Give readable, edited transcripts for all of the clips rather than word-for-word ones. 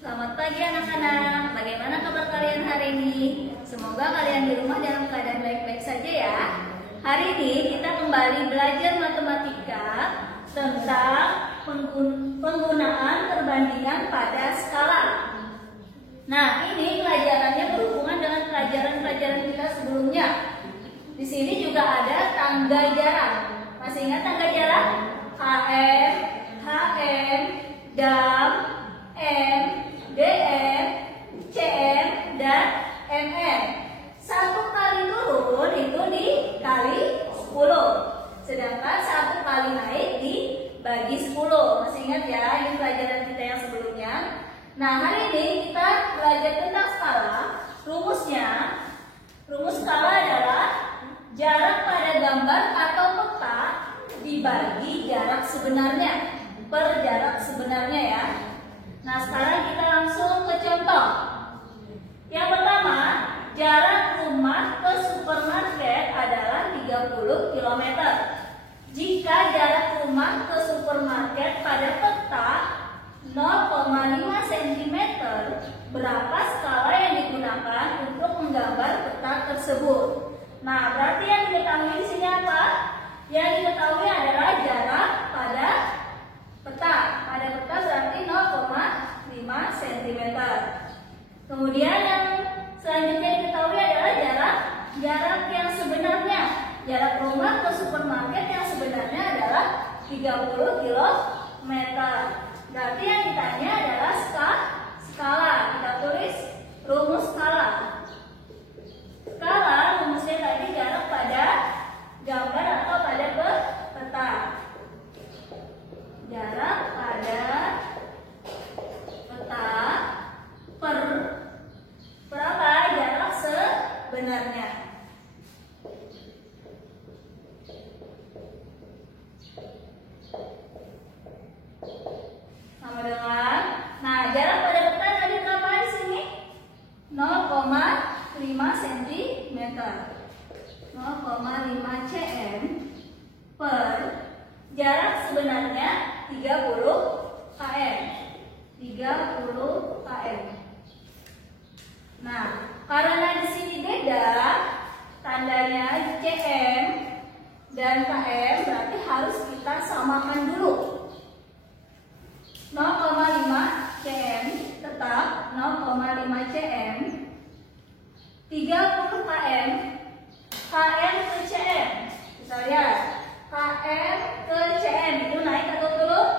Selamat pagi anak-anak, bagaimana kabar kalian hari ini? Semoga kalian di rumah dalam keadaan baik-baik saja ya. Hari ini kita kembali belajar matematika tentang penggunaan perbandingan pada skala. Nah, ini pelajarannya berhubungan dengan pelajaran-pelajaran kita sebelumnya. Di sini juga ada tangga jarak. Masih ingat tangga jarak? KM, HM, DAM, M, DM, CM, dan MM. Satu kali turun itu dikali 10. Sedangkan satu kali naik dibagi 10. Masih ingat ya, ini pelajaran kita yang sebelumnya. Nah, hari ini kita belajar tentang skala. Rumus skala adalah jarak pada gambar atau peta dibagi jarak sebenarnya per jarak sebenarnya ya. Nah, sekarang kita langsung ke contoh. Yang pertama, jarak rumah ke supermarket adalah 30 km. Jika jarak rumah ke supermarket pada peta 0,5 cm, berapa skala yang digunakan untuk menggambar peta tersebut? Nah, berarti yang diketahui di sini apa? Yang diketahui adalah jarak pada peta. Pada peta berarti 0,5 cm. Kemudian yang selanjutnya diketahui adalah jarak yang sebenarnya. Jarak rumah ke supermarket yang sebenarnya adalah 30 km. Berarti yang ditanya adalah skala. Kita tulis rumus skala. Skala rumusnya tadi jarak pada gambar atau pada peta. Jarak pada peta per berapa jarak sebenarnya. Sama dengan, nah jarak pada peta tadi berapa di sini? 0,5 cm. 0,5 cm per jarak sebenarnya 30 km. 30 km. Nah, karena di sini beda tandanya cm dan km, berarti harus kita samakan dulu. 0,5 cm tetap 0,5 cm. 30 km. KM ke CM. Kita lihat. KM ke CM itu naik atau turun?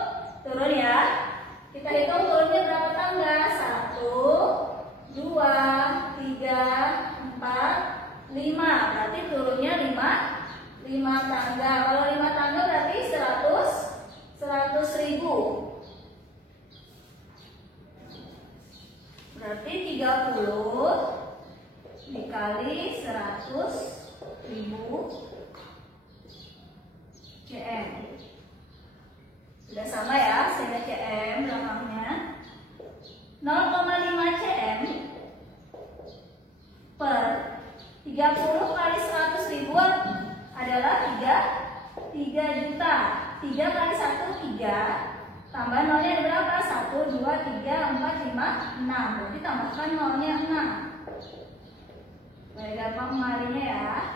Turun ya. Kita hitung turunnya berapa tangga? 1, 2, 3, 4, 5. Berarti turunnya 5 tangga. Kalau 5 tangga berarti 100.000. Berarti 30 dikali 100.000 cm. Sudah sama ya, sehingga cm belakangnya 0,5 cm per 30 kali 100.000 adalah 3 juta. 3 kali 1 3. Tambah nolnya ada berapa? 1, 2, 3, 4, 5, 6. Berarti tambahkan nolnya 6. Baik, gampang kemarinya ya.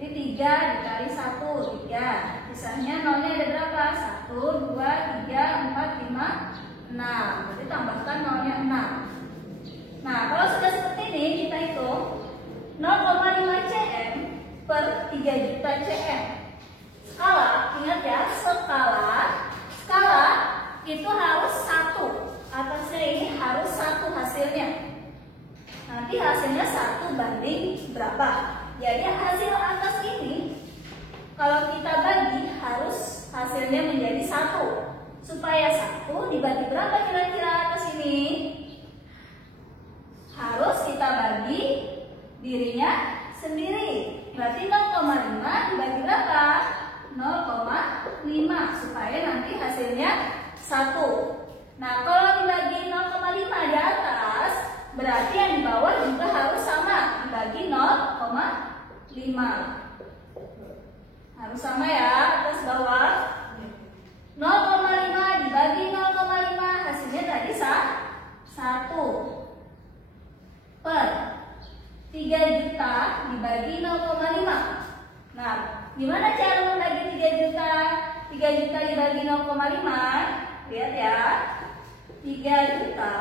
Berarti 3 dikali 1, 3. Sisanya nolnya ada berapa? 1, 2, 3, 4, 5, 6. Berarti tambahkan nolnya 6. Nah, kalau sudah seperti ini, kita hitung 0,5 cm per 3 juta cm. Skala, ingat ya, skala itu harus 1. Atasnya ini harus 1 hasilnya. Nanti hasilnya 1 banding berapa? Jadi hasil atas ini kalau kita bagi harus hasilnya menjadi 1. Supaya 1 dibagi berapa kira-kira atas ini? Harus kita bagi dirinya sendiri. Berarti 0,5 dibagi berapa? 0,5 supaya nanti hasilnya 1. Nah, kalau dibagi 0,5 di atas, berarti yang di bawah juga harus sama, dibagi 0,5. Harus sama ya, atas bawah. 0,5 dibagi 0,5 hasilnya tadi 1. 3 juta dibagi 0,5. Nah, gimana cara membagi 3 juta? 3 juta dibagi 0,5. Lihat ya. 3 juta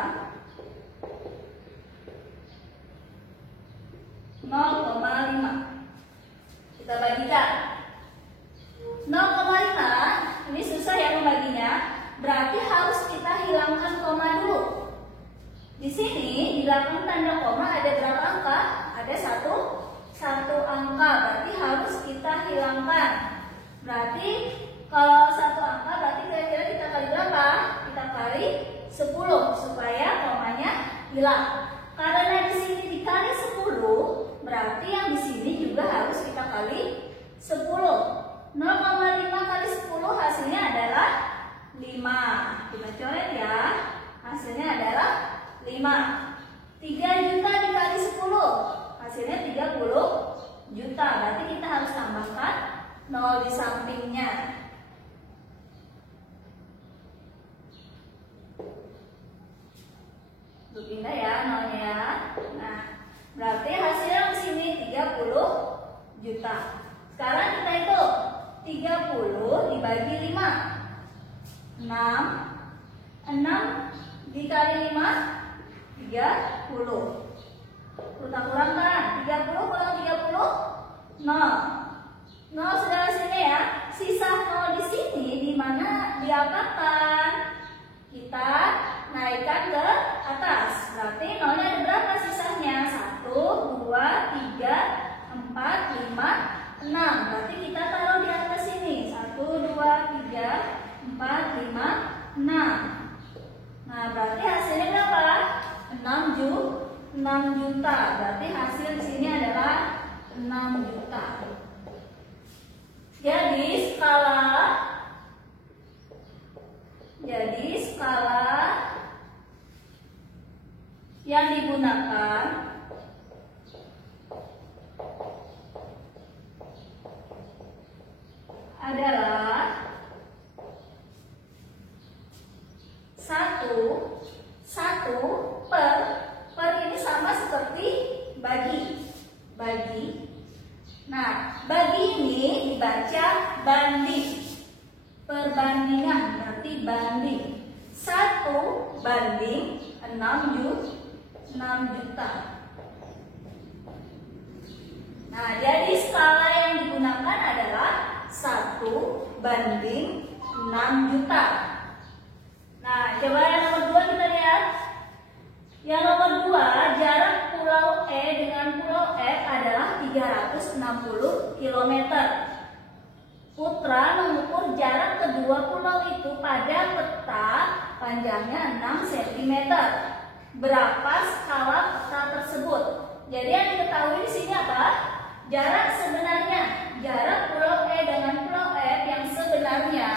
0,5. Kita bagikan. 0,5 ini susah ya membaginya. Berarti harus kita hilangkan koma dulu. Di sini di belakang tanda koma ada berapa angka? Ada satu angka. Berarti harus kita hilangkan. Berarti kalau satu angka berarti kira-kira kita kali berapa? Kita kali 10 supaya komanya hilang. Karena di sini dikali 10, berarti yang di sini juga harus kita kali 10. 0,5 kali 10 hasilnya adalah 5. Kita coret ya. Hasilnya adalah 5. 3 juta dikali 10 hasilnya 30 juta. Berarti kita harus tambahkan 0 di sampingnya. Tuh pindah ya nolnya ya. Nah, berarti hasilnya di sini 30 juta. Sekarang kita hitung 30 dibagi 5. 6 dikali 5 30. Kita kurangkan 30 kurang 30 0. 0 sudah hasilnya ya. Sisa 0 di sini di mana diapakan? Kita naikkan ke atas. Berarti 0-nya ada berapa sisanya? 1, 2, 3, 4, 5, 6. Berarti kita taruh di atas sini. 1, 2, 3, 4, 5, 6. Nah, berarti hasilnya berapa? 6 juta. Berarti hasil di sini adalah 6 juta. Jadi skala yang digunakan adalah 1 per ini sama seperti bagi. Nah, bagi ini dibaca banding. Perbandingan berarti banding. 1 banding 6 juta. Nah, jadi skala yang digunakan adalah 1 banding 6 juta. Nah, coba yang nomor 2 kita lihat. Yang nomor 2, jarak pulau E dengan pulau F adalah 360 km. Putra mengukur jarak kedua pulau itu pada peta panjangnya 6 cm. Berapa skala peta tersebut? Jadi yang diketahui di sini apa? Jarak sebenarnya. Jarak pulau E dengan pulau F yang sebenarnya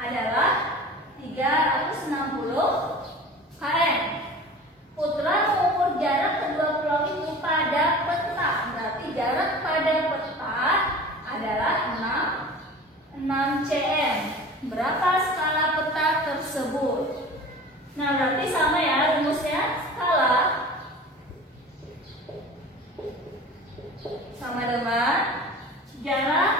adalah 360 km. Putra mengukur jarak kedua pulau itu pada peta. Berarti jarak pada peta adalah 6 cm. Berapa skala peta tersebut? Nah, berarti sama ya rumusnya. Skala sama dengan jarak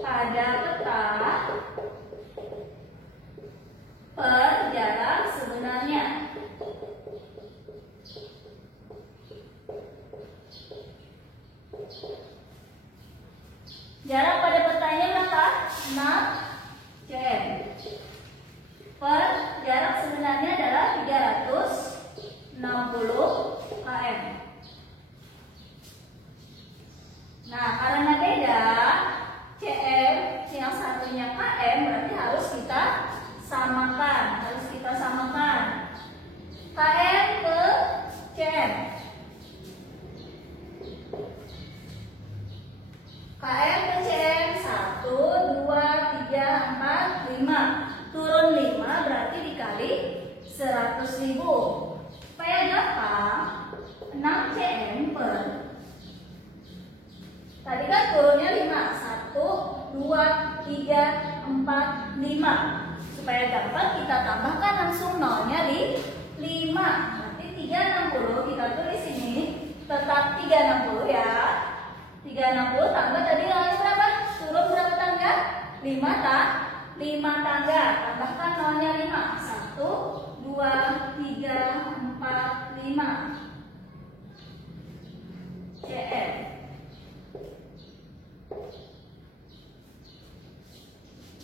pada peta per jarak sebenarnya. Jarak pada petanya berapa? 6 cm. Per jarak sebenarnya adalah 360 km. Nah, karena beda cm, yang satunya km, berarti harus kita samakan. km ke cm. km ke cm 1, 2, 3, 4, 5. Turun 5 berarti dikali 100.000. Supaya gampang, 6 cm per, tadi kan turunnya 5, 1, 2, 3, 4, 5. Supaya gampang kita tambahkan langsung nolnya di 5. Berarti 360 kita tulis ini tetap 360 ya. 360 tambah tadi nolnya berapa? Turun berapa tangga? 5 tangga. Tambahkan nolnya 5. 1, 2, 3, 4, 5. CM.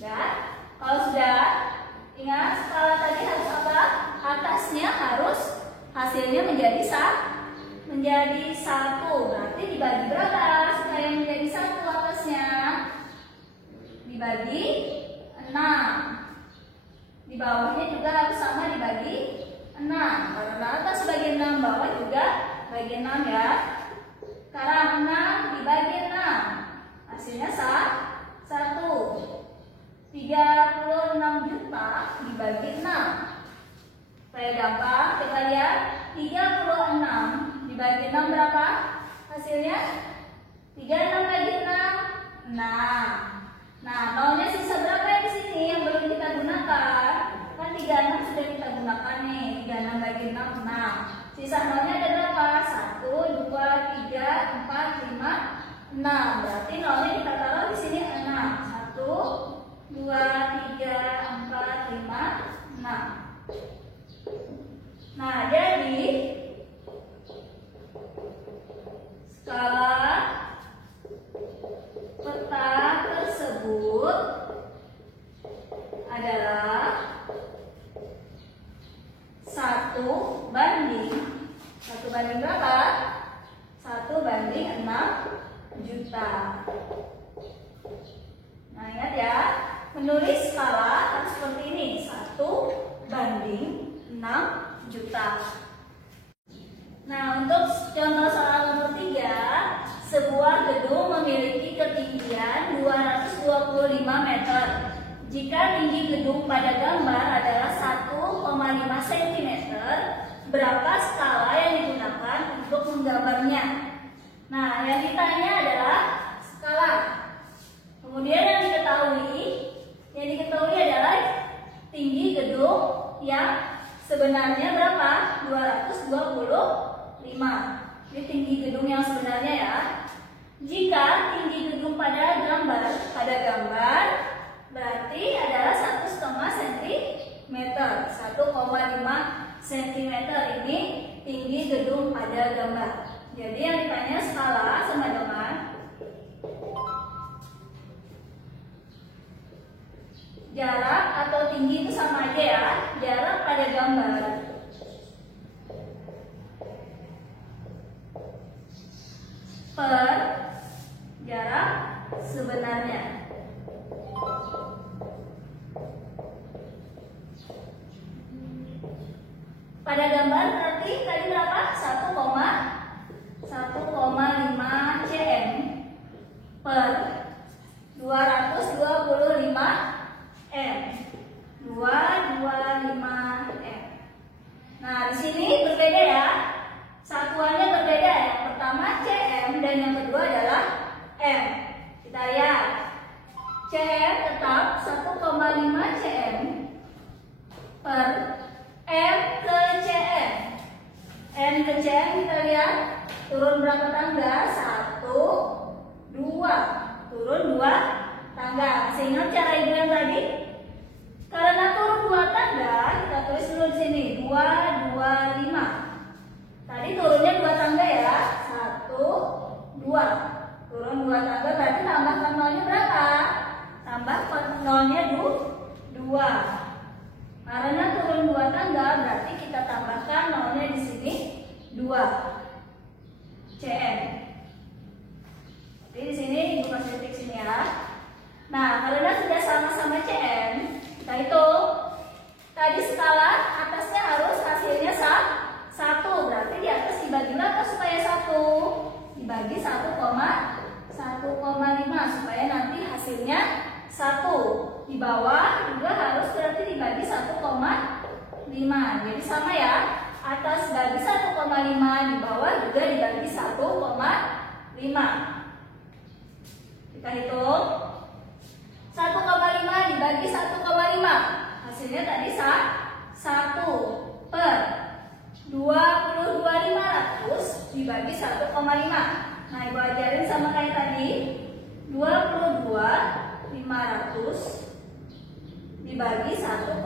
Dan kalau sudah ingat skala tadi harus apa? Atasnya harus hasilnya menjadi 1. Berarti dibagi berapa supaya menjadi 1 atasnya? Dibagi 6. Di bawahnya juga harus sama dibagi 6. Karena atas bagi 6, bawah juga bagi 6 ya. Sekarang 6 dibagi 6. Hasilnya 1. 36 juta dibagi 6. Supaya gampang, kita lihat 36 dibagi 6 berapa? Hasilnya 36 bagi 6, 6. Nah, nolnya sisa berapa di sini yang belum kita gunakan? Kan 36 sudah kita gunakan nih. 36 bagi 6, 6. Sisa nolnya ada berapa? 1, 2, 3, 4, 5, 6. Berarti nolnya kita taruh di sini 6. 1, 2, 3, 4, 5, 6. Nah, jadi skala peta tersebut adalah 1 banding berapa? 1 banding 6 juta. Nah, ingat ya, menulis skala harus seperti ini, 1 banding 6 juta. Nah, untuk contoh soal nomor 3, sebuah gedung memiliki ketinggian 225 meter. Jika tinggi gedung pada gambar adalah 1,5 cm, berapa skala yang digunakan untuk menggambarnya? Nah, yang ditanya adalah skala. Kemudian yang diketahui adalah tinggi gedung yang sebenarnya berapa? 225. Ini tinggi gedung yang sebenarnya ya. Jika tinggi gedung pada gambar berarti adalah 1,5 cm. 1,5 cm ini tinggi gedung pada gambar. Jadi yang ditanya skala sama dengan jarak atau tinggi itu sama aja ya. Jarak pada gambar per jarak sebenarnya. Pada gambar berarti tadi berapa? 1,5 cm per 225 M. 225 M. Nah, di sini berbeda ya. Satuannya berbeda. Yang pertama cm dan yang kedua adalah M. Kita lihat. Cm tetap 1,5 cm per M ke cm. M ke cm kita lihat turun berapa tangga? 1, 2. Turun 2 tangga. Masih ingat cara ibu yang tadi? Karena turun 2 tangga, kita tulis dulu di sini 225. Tadi turunnya 2 tangga ya. 1, 2. Turun 2 tangga berarti tambahkan nolnya berapa? Tambahkan nolnya 2. Karena turun 2 tangga berarti kita tambahkan nolnya di sini 2 cm. Jadi di sini ibu kasih titik sini ya. Nah, karena sudah sama-sama cm, kita hitung. Tadi skala atasnya harus hasilnya 1. Berarti di atas dibagi berapa supaya 1? Dibagi 1,5 supaya nanti hasilnya 1. Di bawah juga harus berarti dibagi 1,5. Jadi sama ya. Atas bagi 1,5, di bawah juga dibagi 1,5. Kita hitung. 1,5 dibagi 1,5. Hasilnya tadi 1 per 25 500 dibagi 1,5. Nah, Ibu ajarin sama kayak tadi. 22.500 dibagi 1,5.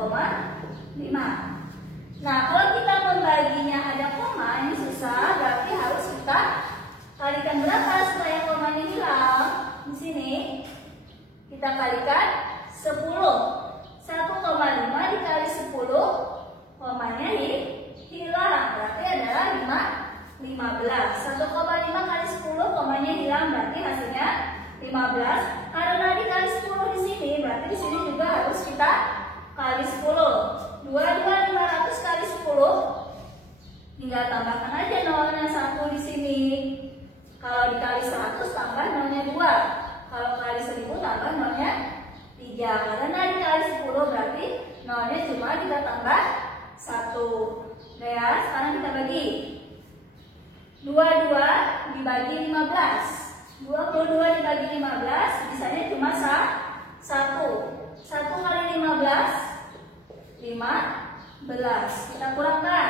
Nah, kalau kita membaginya ada koma, ini susah, berarti harus kita kalikan berapa supaya komanya hilang. Di sini kita kalikan 10. 1,5 dikali 10, komanya hilang, berarti adalah 15. 1,5 kali 10, komanya hilang, berarti hasilnya 15. Karena dikali 10 di sini, berarti di sini juga harus kita kali 10. 22.500 kali 10, tinggal tambahkan aja nolnya 1 di sini. Kalau dikali 100 tambah nolnya 2. Kalau kali 1000 tambah nolnya 3. Karena dikali 10 berarti nolnya cuma kita tambah 1. Nah ya, sekarang kita bagi. 22 dibagi 15. 22 dibagi 15, bisanya cuma 1. 1 kali 15, 15. Kita kurangkan.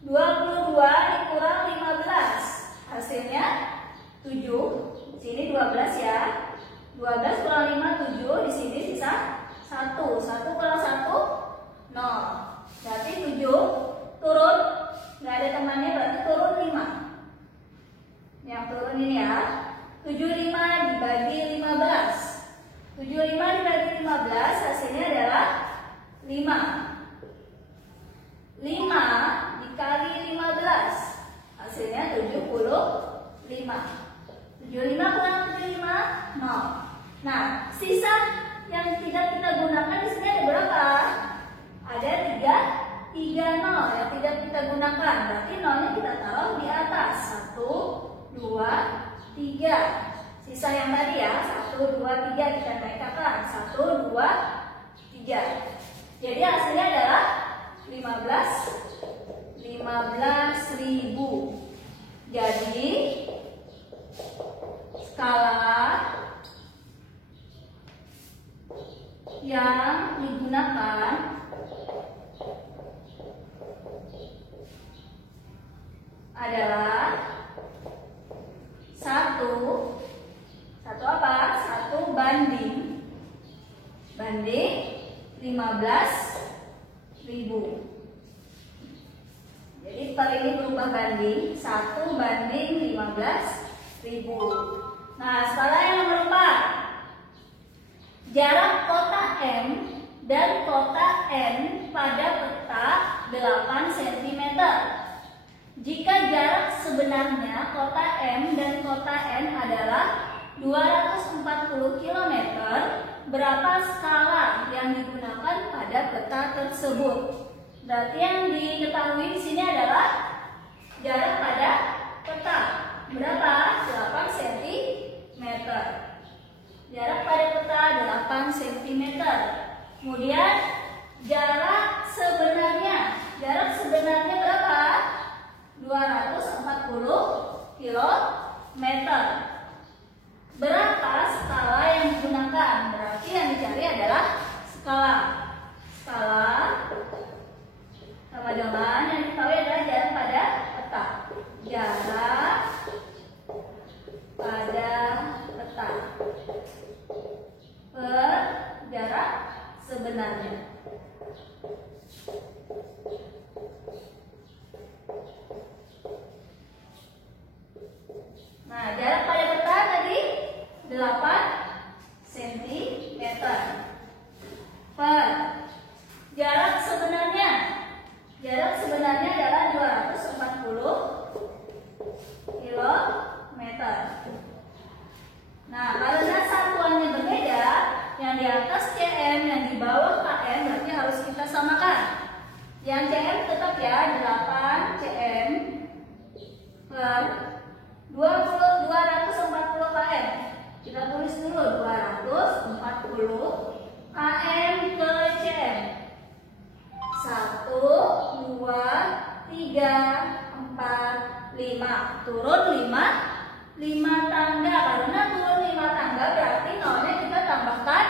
22 dikurang 15, hasilnya 7. Di sini 12 ya. 12 kurang 5, 7. Di sini sisa 1. 1 kurang 1, 0. Berarti 7 turun. Nggak ada temannya, berarti turun 5. Yang turun ini ya. 75 dibagi 15. 75 dibagi 15, hasilnya adalah 5. 5 dikali 15, hasilnya 75. 75 kurang 75, 0. Nah, sisa yang tidak kita gunakan di sini ada berapa? Ada 3 nol yang tidak kita gunakan. Berarti nolnya kita taruh di atas. 1, 2, 3. Sisa yang tadi ya, 1, 2, 3 kita naikkan. 1, 2, 3. Jadi hasilnya adalah 15.000. Jadi skala yang digunakan adalah 1 apa? 1 banding 15.000. Jadi per ini berubah banding 1 banding 15.000. Nah, skala yang nomor 4. Jarak kota M dan kota N pada peta 8 cm. Jika jarak sebenarnya kota M dan kota N adalah 240 km, berapa skala yang digunakan pada peta tersebut? Berarti yang diketahui di sini adalah jarak pada peta. Berapa? 8 cm. Jarak pada peta 8 cm. Kemudian jarak sebenarnya. Jarak sebenarnya berapa? 240 km. Berapa skala yang digunakan? Berarti yang dicari adalah skala. Skala sama-sama yang diketahui adalah jarak pada peta. Jarak pada peta per jarak sebenarnya. Nah, jarak pada peta tadi 8 cm. Per jarak sebenarnya. Jarak sebenarnya adalah 240 km. Nah, karena satuannya berbeda, yang di atas cm, yang di bawah km, berarti harus kita samakan. Yang cm tetap ya 8 cm per 240 km. Kita tulis dulu 240 km ke cm. 1, 2, 3, 4, 5. Turun 5 tangga. Karena turun 5 tangga berarti nolnya kita tambahkan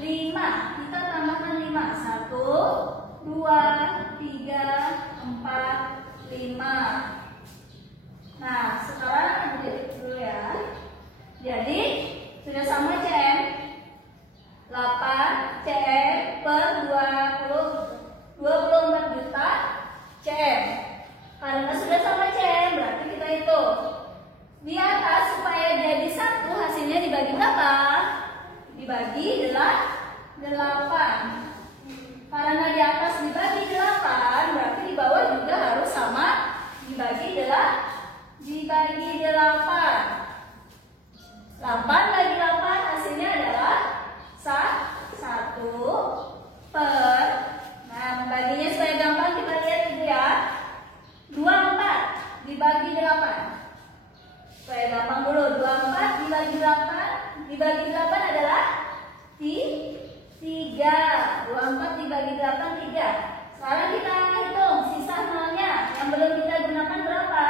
5. Kita tambahkan 5. 1, 2, 3, 4, 5. 24 juta cm. Karena sudah sama cm, berarti kita hitung di atas supaya jadi 1, hasilnya dibagi berapa? Dibagi 8. Karena di atas dibagi 8, berarti di bawah juga harus sama dibagi 8. 8 bagi 8 hasilnya adalah 1 per. Nah, membaginya supaya gampang kita lihat dulu ya. 24 dibagi 8. Supaya gampang dulu, 24 dibagi 8. Dibagi 8 adalah 3. 24 dibagi 8, 3. Sekarang kita hitung sisa nolnya yang belum kita gunakan berapa?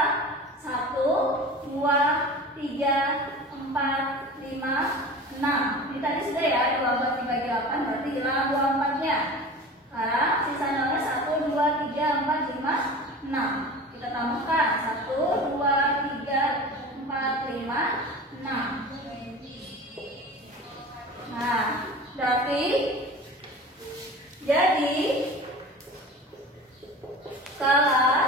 1, 2, 3, 4, 5, 6. Ini tadi sudah ya, 24 dibagi 8 berarti hilang 24-nya. Sekarang sisa nolnya 1, 2, 3, 4, 5, 6. Kita tambahkan 1, 2, 3, 4, 5, 6. Nah, berarti jadi skala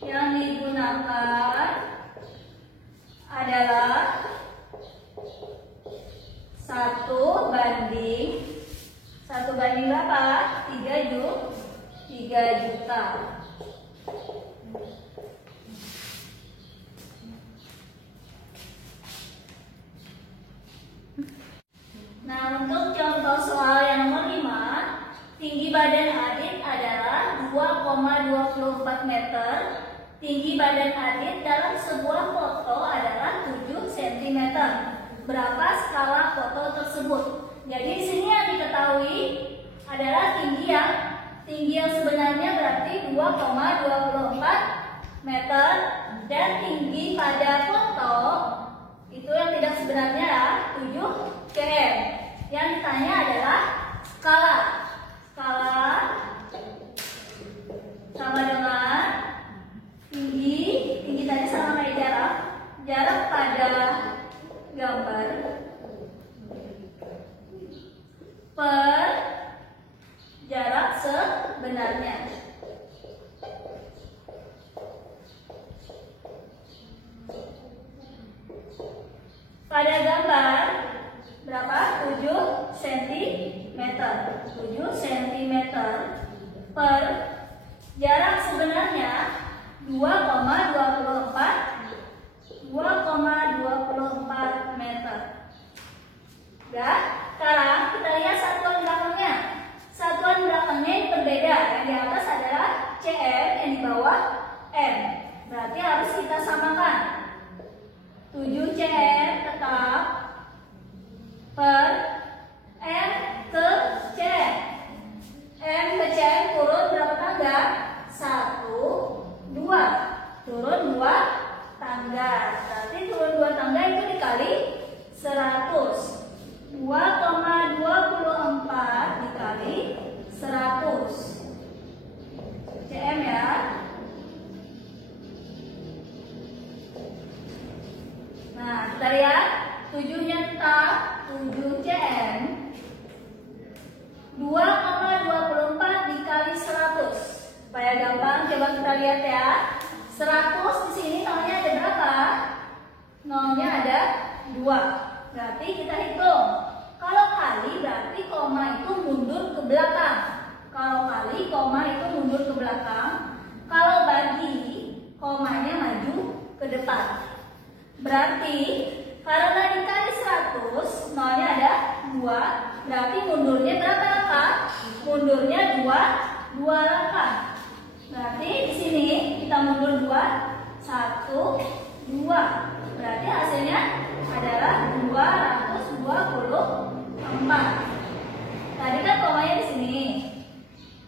yang digunakan adalah 1 banding berapa? 3 juta. Nah, untuk contoh soal yang nomor 5, tinggi badan Adit adalah 2,24 meter. Tinggi badan Adit dalam sebuah foto adalah 7 cm. Berapa skala foto tersebut? Jadi di sini yang diketahui adalah tinggi yang sebenarnya berarti 2,24 meter, dan tinggi pada foto itu yang tidak sebenarnya 7 cm. Yang ditanya adalah skala sama dengan tinggi tadi sama kayak jarak pada gambar per jarak sebenarnya. Pada gambar berapa? 7 cm. 7 cm per jarak sebenarnya 2,24 meter. Ya, sekarang kita lihat satuan belakangnya. Satuan belakangnya ini berbeda. Yang di atas adalah cm, yang di bawah m. Berarti harus kita samakan. 7 cm tetap per m ke cm. M ke cm turun berapa tangga? 1, 2. Turun 2 tangga. Berarti turun 2 tangga itu dikali 100. 2,24 dikali 100 cm ya. Nah, kita lihat 7-nya tetap 7 cm. 2,24 dikali 100. Supaya gampang, coba kita lihat ya. 100 di sini nolnya ada berapa? Nolnya ada 2. Berarti kita hitung. Kalau kali berarti koma itu mundur ke belakang. Kalau kali koma itu mundur ke belakang. Kalau bagi komanya maju ke depan. Berarti karena dikali 100 nolnya ada 2. Berarti mundurnya berapa langkah? Mundurnya 2 langkah. Berarti di sini kita mundur 2, 1, 2. Berarti hasilnya adalah 224. Tadi kan komanya di sini.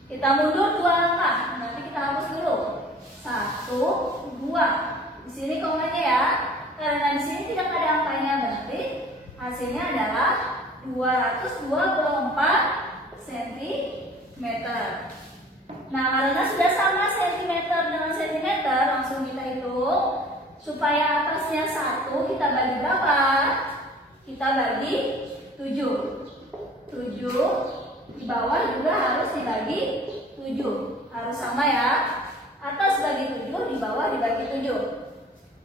Kita mundur 2 langkah. Berarti kita hapus dulu. 1, 2. Di sini komanya ya. Karena di sini tidak ada angkanya, berarti hasilnya adalah 224 cm. Nah, karena sudah sama cm dengan cm, langsung kita hitung Supaya atasnya 1 kita bagi berapa? Kita bagi 7. 7 di bawah juga harus dibagi 7. Harus sama ya. Atas bagi 7, di bawah dibagi 7.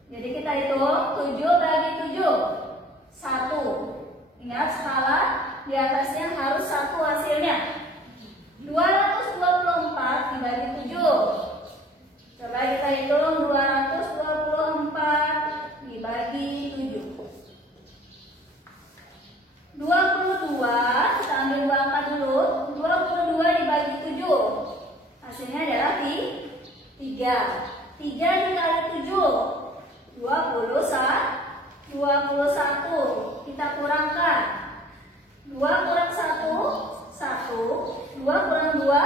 Jadi kita hitung 7 bagi 7. 1. Ingat skala di atasnya harus 1 hasilnya. 224 dibagi 7. Coba kita hitung 224 dibagi 7. 22, kita ambil dua angka dulu. 22 dibagi 7. Hasilnya adalah 3. 3 dikali 7. 21. Kita kurangkan. 2 kurang 1, 1. 2 kurang 2,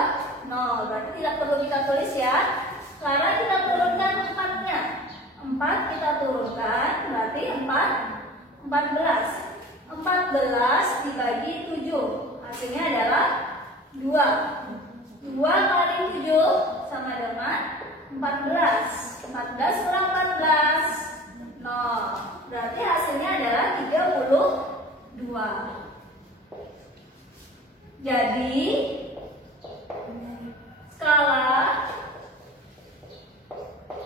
0. Berarti tidak perlu kita tulis ya. Sekarang kita turunkan 4-nya. 4 kita turunkan, berarti 14. 14 dibagi 7. Hasilnya adalah 2. 2 kali 7 sama dengan 14. 14 kurang 14, 0. Berarti hasilnya adalah 32. Jadi skala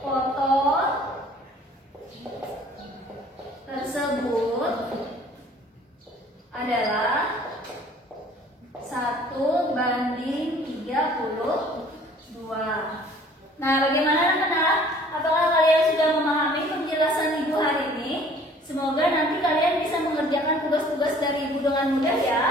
foto tersebut adalah 1:32. Nah, bagaimana anak-anak? Apakah kalian sudah memahami penjelasan Ibu hari ini? Semoga nanti kalian bisa mengerjakan tugas-tugas dari Ibu dengan mudah ya.